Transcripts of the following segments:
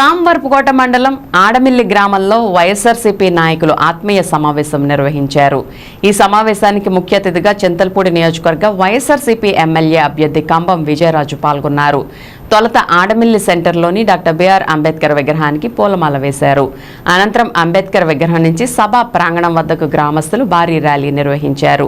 కాంవరపుకోట మండలం ఆడమిల్లి గ్రామంలో వైఎస్ఆర్సీపీ నాయకులు ఆత్మీయ సమావేశం నిర్వహించారు. ఈ సమావేశానికి ముఖ్య అతిథిగా చింతల్పూడి నియోజకవర్గ వైఎస్ఆర్సీపీ ఎమ్మెల్యే అభ్యర్థి కంబం విజయరాజు పాల్గొన్నారు. తొలత ఆడమిల్లి సెంటర్లోని డాక్టర్ బిఆర్ అంబేద్కర్ విగ్రహానికి పూలమాల వేశారు. అనంతరం అంబేద్కర్ విగ్రహం నుంచి సభా ప్రాంగణం వద్దకు గ్రామస్తులు భారీ ర్యాలీ నిర్వహించారు.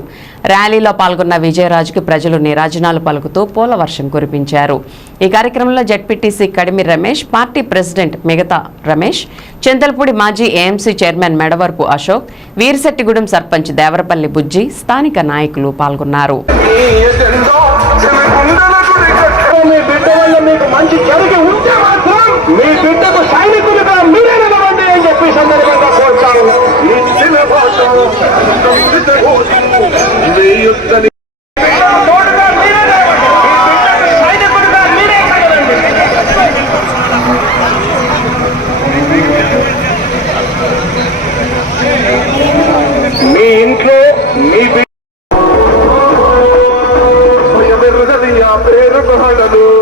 ర్యాలీలో పాల్గొన్న విజయరాజుకి ప్రజలు నిరాజనాలు పలుకుతూ పూల వర్షం కురిపించారు. ఈ కార్యక్రమంలో ZPTC Kadimi Ramesh party president మిగతా రమేష్ చింతలపూడి మాజీ ఏఎంసీ చైర్మన్ మెడవరపు అశోక్ వీరిశెట్టిగూడెం సర్పంచ్ దేవరపల్లి బుజ్జి స్థానిక నాయకులు పాల్గొన్నారు. మీ బిడ్డకు సైనికులుగా మీరే నిలవండి అని చెప్పి సందర్భంగా కోసం మీ నిలవండి. మీ బిడ్డకు సైనికులుగా